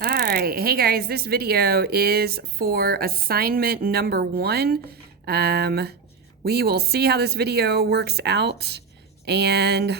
All right, hey guys, this video is for assignment number 1. We will see how this video works out and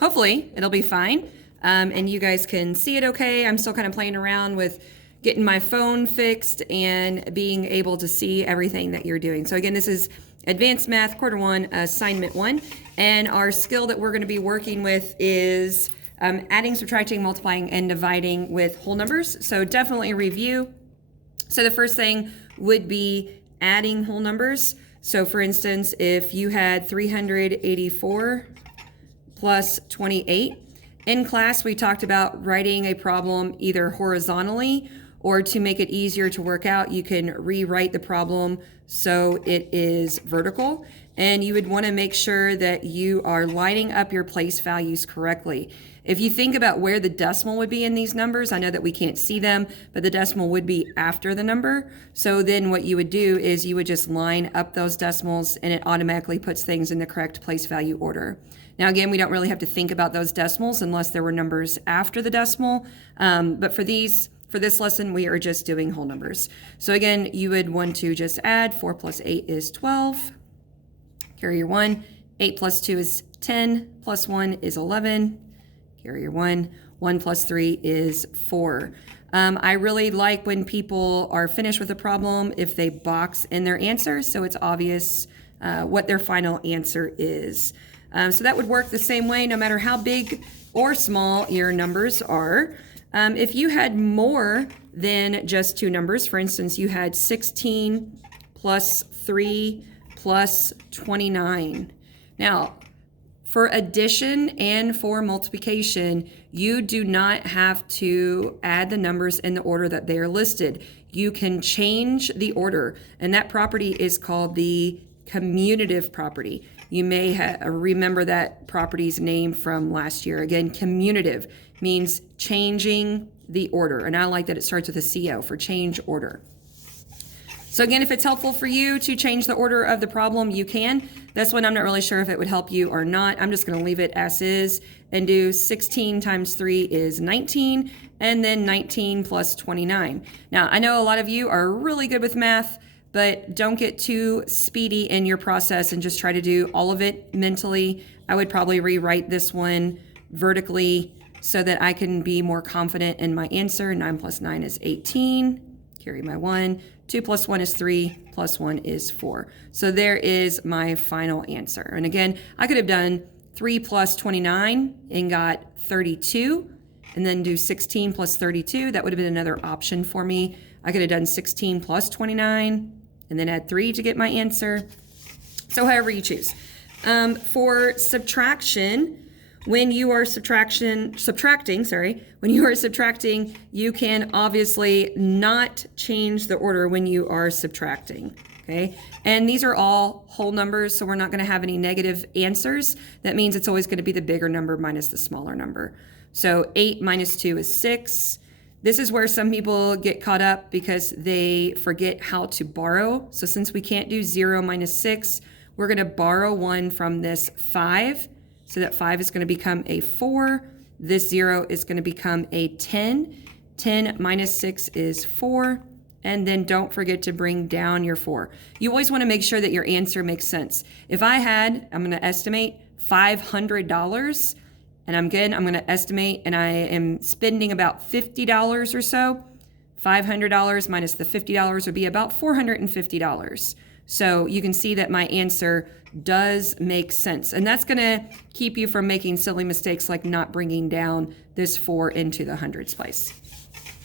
hopefully it'll be fine. And you guys can see it okay. I'm still kind of playing around with getting my phone fixed and being able to see everything that you're doing. So again, this is Advanced Math Quarter 1, Assignment 1. And our skill that we're going to be working with is adding, subtracting, multiplying, and dividing with whole numbers. So definitely review. So the first thing would be adding whole numbers. So for instance, if you had 384 plus 28, in class we talked about writing a problem either horizontally or to make it easier to work out, you can rewrite the problem so it is vertical. And you would want to make sure that you are lining up your place values correctly. If you think about where the decimal would be in these numbers, I know that we can't see them, but the decimal would be after the number. So then what you would do is you would just line up those decimals and it automatically puts things in the correct place value order. Now again, we don't really have to think about those decimals unless there were numbers after the decimal, but for this lesson, we are just doing whole numbers. So again, you would want to just add 4 plus 8 is 12. Carry your 1. 8 plus 2 is 10. Plus 1 is 11. Carry your 1. 1 plus 3 is 4. I really like when people are finished with a problem if they box in their answer so it's obvious what their final answer is. So that would work the same way no matter how big or small your numbers are. If you had more than just two numbers, for instance, you had 16 plus 3 plus 29. Now, for addition and for multiplication, you do not have to add the numbers in the order that they are listed. You can change the order, and that property is called the commutative property. You may remember that property's name from last year. Again, commutative means changing the order, and I like that it starts with a CO for change order. So again, if it's helpful for you to change the order of the problem, you can. This one, I'm not really sure if it would help you or not. I'm just going to leave it as is and do 16 times 3 is 19, and then 19 plus 29. Now, I know a lot of you are really good with math, but don't get too speedy in your process and just try to do all of it mentally. I would probably rewrite this one vertically so that I can be more confident in my answer. 9 plus 9 is 18. Carry my 1. 2 plus 1 is 3. Plus 1 is 4. So there is my final answer. And again, I could have done 3 plus 29 and got 32, and then do 16 plus 32. That would have been another option for me. I could have done 16 plus 29 and then add 3 to get my answer. So however you choose. For subtraction, when you are subtracting, you can obviously not change the order when you are subtracting, okay? And these are all whole numbers, so we're not gonna have any negative answers. That means it's always gonna be the bigger number minus the smaller number. So 8 minus 2 is 6. This is where some people get caught up because they forget how to borrow. So since we can't do 0 minus 6, we're gonna borrow 1 from this 5. So that 5 is going to become a 4. This 0 is going to become a 10. 10 minus 6 is 4. And then don't forget to bring down your 4. You always want to make sure that your answer makes sense. If I had, I'm going to estimate $500, and I'm going to estimate, and I am spending about $50 or so, $500 minus the $50 would be about $450. So you can see that my answer does make sense. And that's going to keep you from making silly mistakes like not bringing down this 4 into the hundreds place.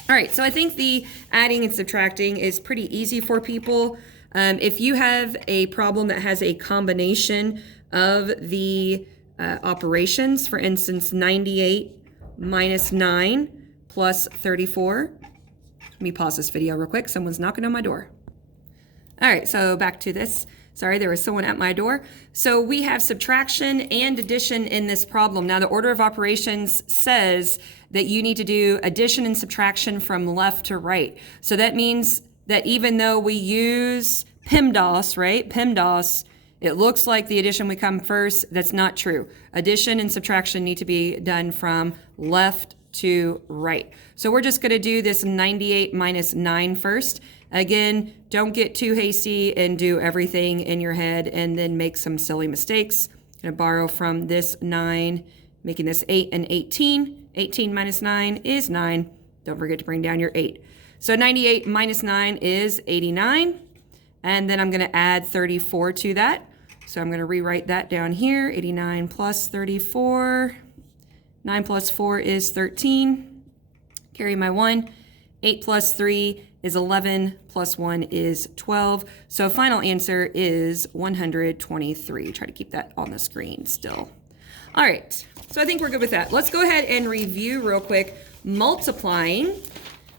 All right, so I think the adding and subtracting is pretty easy for people. If you have a problem that has a combination of the operations, for instance, 98 minus 9 plus 34. Let me pause this video real quick. Someone's knocking on my door. All right, so back to this. Sorry, there was someone at my door. So we have subtraction and addition in this problem. Now the order of operations says that you need to do addition and subtraction from left to right. So that means that even though we use PEMDAS, right? PEMDAS, it looks like the addition would come first. That's not true. Addition and subtraction need to be done from left to right. So we're just going to do this 98 minus 9 first. Again, don't get too hasty and do everything in your head and then make some silly mistakes. I'm going to borrow from this 9, making this 8 and 18. 18 minus 9 is 9. Don't forget to bring down your 8. So 98 minus 9 is 89. And then I'm going to add 34 to that. So I'm going to rewrite that down here. 89 plus 34. 9 plus 4 is 13. Carry my 1. 8 plus 3 is 11, plus 1 is 12. So final answer is 123. Try to keep that on the screen still. All right, so I think we're good with that. Let's go ahead and review real quick multiplying,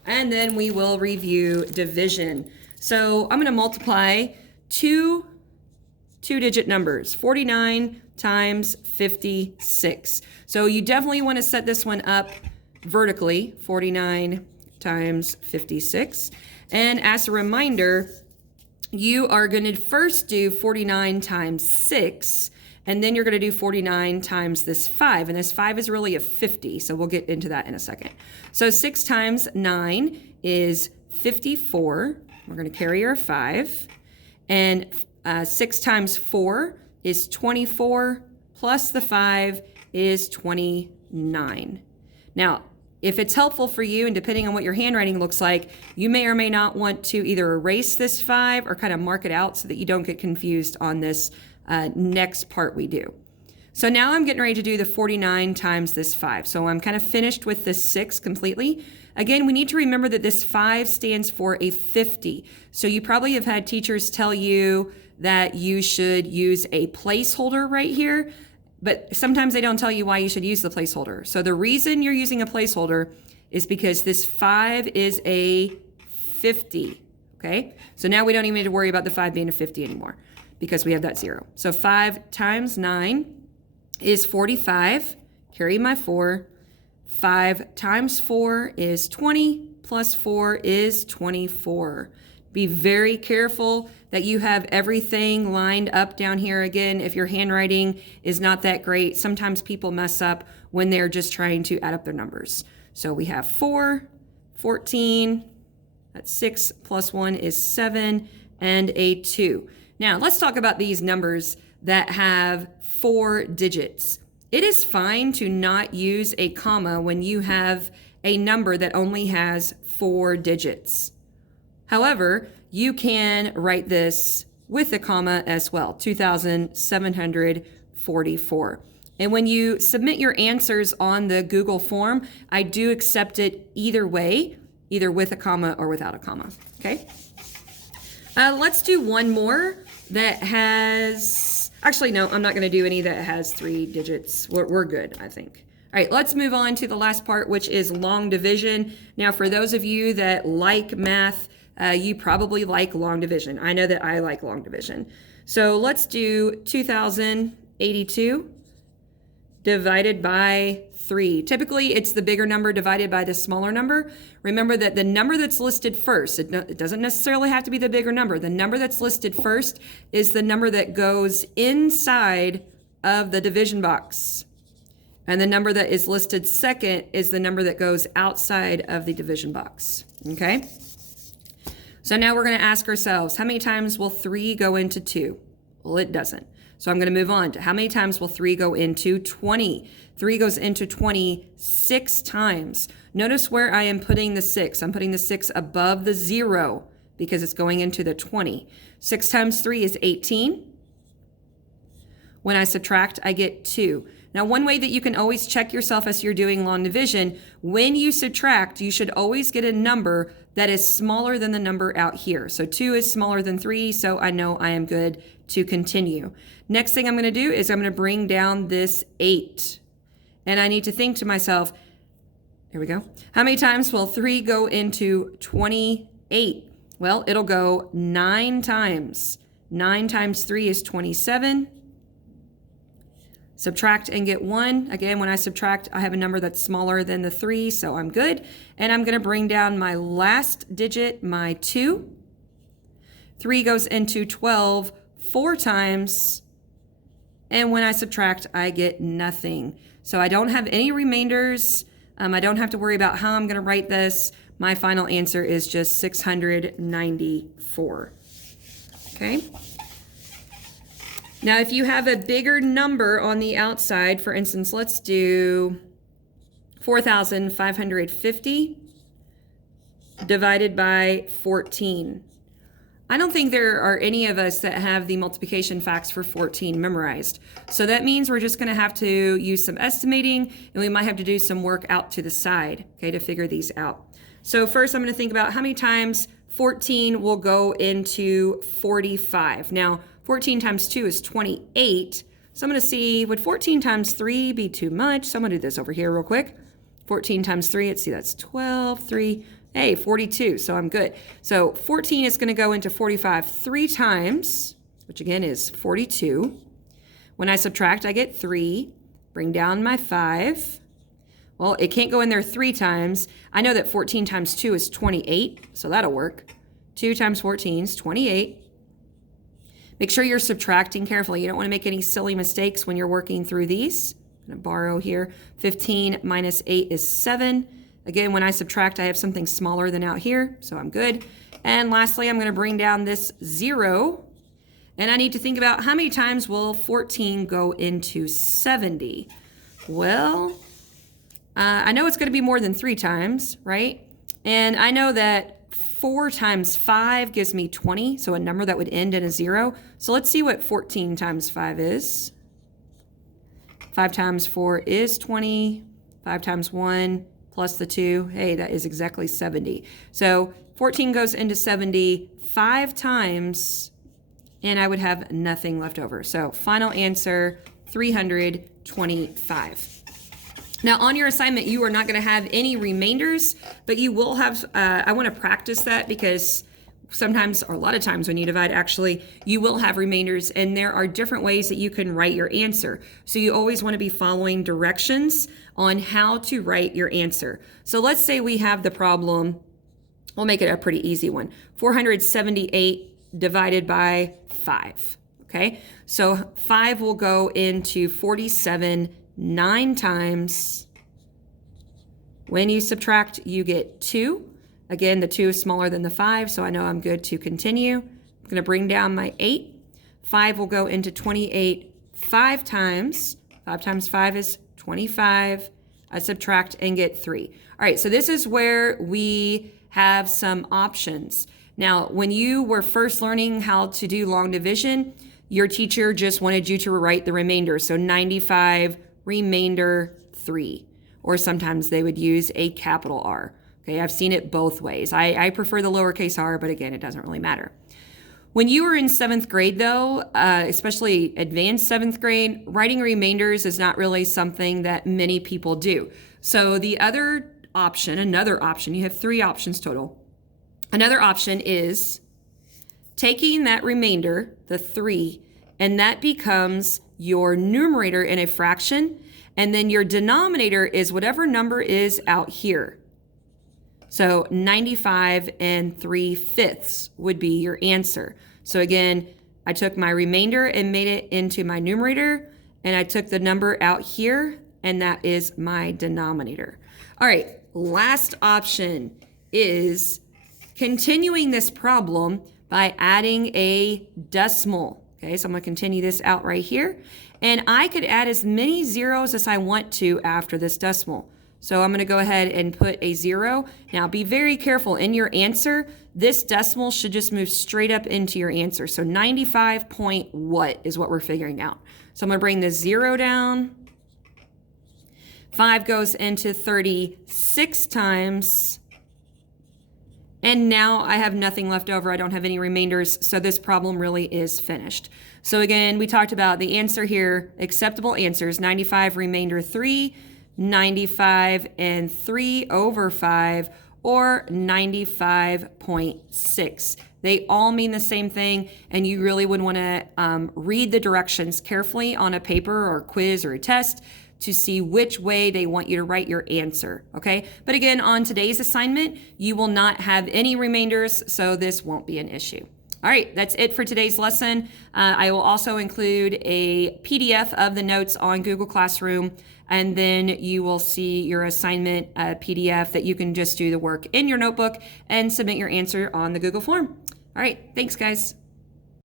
and then we will review division. So I'm going to multiply two two-digit numbers, 49 times 56. So you definitely want to set this one up vertically, 49 times 56. And as a reminder, you are going to first do 49 times 6, and then you're going to do 49 times this 5. And this 5 is really a 50, so we'll get into that in a second. So 6 times 9 is 54. We're going to carry our 5. And 6 times 4 is 24, plus the 5 is 29. Now, if it's helpful for you, and depending on what your handwriting looks like, you may or may not want to either erase this 5 or kind of mark it out so that you don't get confused on this next part we do. So now I'm getting ready to do the 49 times this 5. So I'm kind of finished with this 6 completely. Again, we need to remember that this 5 stands for a 50. So you probably have had teachers tell you that you should use a placeholder right here. But sometimes they don't tell you why you should use the placeholder. So the reason you're using a placeholder is because this 5 is a 50, okay? So now we don't even need to worry about the 5 being a 50 anymore because we have that 0. So 5 times 9 is 45. Carry my 4. 5 times 4 is 20, plus 4 is 24. Be very careful that you have everything lined up down here. Again, if your handwriting is not that great, sometimes people mess up when they're just trying to add up their numbers. So we have 4, 14, that's 6 plus 1 is 7, and a 2. Now, let's talk about these numbers that have 4 digits. It is fine to not use a comma when you have a number that only has 4 digits. However, you can write this with a comma as well, 2,744. And when you submit your answers on the Google form, I do accept it either way, either with a comma or without a comma, okay? Let's do one more that has, actually, no, I'm not gonna do any that has 3 digits. We're good, I think. All right, let's move on to the last part, which is long division. Now, for those of you that like math, you probably like long division. I know that I like long division. So let's do 2,082 divided by 3. Typically, it's the bigger number divided by the smaller number. Remember that the number that's listed first, it doesn't necessarily have to be the bigger number. The number that's listed first is the number that goes inside of the division box. And the number that is listed second is the number that goes outside of the division box, okay? So now we're going to ask ourselves, how many times will 3 go into 2? Well, it doesn't. So I'm going to move on to how many times will 3 go into 20? 3 goes into 20 6 times. Notice where I am putting the 6. I'm putting the 6 above the 0 because it's going into the 20. 6 times 3 is 18. When I subtract, I get 2. Now, one way that you can always check yourself as you're doing long division, when you subtract, you should always get a number that is smaller than the number out here. So 2 is smaller than 3, so I know I am good to continue. Next thing I'm going to do is I'm going to bring down this 8. And I need to think to myself, here we go. How many times will 3 go into 28? Well, it'll go 9 times. 9 times 3 is 27. Subtract and get 1. Again, when I subtract, I have a number that's smaller than the 3, so I'm good. And I'm going to bring down my last digit, my 2. 3 goes into 12 4 times. And when I subtract, I get nothing. So I don't have any remainders. I don't have to worry about how I'm going to write this. My final answer is just 694. Okay. Now, if you have a bigger number on the outside, for instance, let's do 4,550 divided by 14. I don't think there are any of us that have the multiplication facts for 14 memorized. So that means we're just going to have to use some estimating, and we might have to do some work out to the side, okay, to figure these out. So first I'm going to think about how many times 14 will go into 45. Now, 14 times 2 is 28. So I'm going to see, would 14 times 3 be too much? So I'm going to do this over here real quick. 14 times 3, let's see, that's 12, 3, hey, 42, so I'm good. So 14 is going to go into 45 3 times, which again is 42. When I subtract, I get 3. Bring down my 5. Well, it can't go in there 3 times. I know that 14 times 2 is 28, so that'll work. 2 times 14 is 28. Make sure you're subtracting carefully. You don't want to make any silly mistakes when you're working through these. I'm going to borrow here. 15 minus 8 is 7. Again, when I subtract, I have something smaller than out here, so I'm good. And lastly, I'm going to bring down this 0. And I need to think about how many times will 14 go into 70. Well, I know it's going to be more than 3 times, right? And I know that 4 times 5 gives me 20, so a number that would end in a 0. So let's see what 14 times 5 is. 5 times 4 is 20. 5 times 1 plus the 2, hey, that is exactly 70. So 14 goes into 70 5 times, and I would have nothing left over. So final answer, 325. Now on your assignment, you are not going to have any remainders, but you will have, I want to practice that because sometimes, or a lot of times when you divide, actually, you will have remainders, and there are different ways that you can write your answer. So you always want to be following directions on how to write your answer. So let's say we have the problem, we'll make it a pretty easy one, 478 divided by 5, okay? So 5 will go into 47 9 times. When you subtract, you get 2. Again, the 2 is smaller than the 5, so I know I'm good to continue. I'm going to bring down my 8. 5 will go into 28 5 times. 5 times 5 is 25. I subtract and get 3. All right, so this is where we have some options. Now, when you were first learning how to do long division, your teacher just wanted you to write the remainder. So 95 remainder 3, or sometimes they would use a capital R. Okay, I've seen it both ways. I prefer the lowercase r, but again, it doesn't really matter. When you were in 7th grade though, especially advanced 7th grade, writing remainders is not really something that many people do. So the other option, another option, you have 3 options total. Another option is taking that remainder, the 3, and that becomes your numerator in a fraction, and then your denominator is whatever number is out here. So 95 3/5 would be your answer. So again, I took my remainder and made it into my numerator, and I took the number out here, and that is my denominator. All right, last option is continuing this problem by adding a decimal. Okay, so I'm going to continue this out right here, and I could add as many zeros as I want to after this decimal. So I'm going to go ahead and put a 0. Now be very careful in your answer. This decimal should just move straight up into your answer. So 95 point what is what we're figuring out. So I'm going to bring the 0 down. 5 goes into 36 times. And now I have nothing left over. I don't have any remainders. So this problem really is finished. So again, we talked about the answer here, acceptable answers, 95 remainder 3, 95 3/5, or 95.6. They all mean the same thing, and you really would want to read the directions carefully on a paper or a quiz or a test to see which way they want you to write your answer, okay? But again, on today's assignment, you will not have any remainders, so this won't be an issue. All right, that's it for today's lesson. I will also include a PDF of the notes on Google Classroom, and then you will see your assignment PDF that you can just do the work in your notebook and submit your answer on the Google form. All right, thanks guys.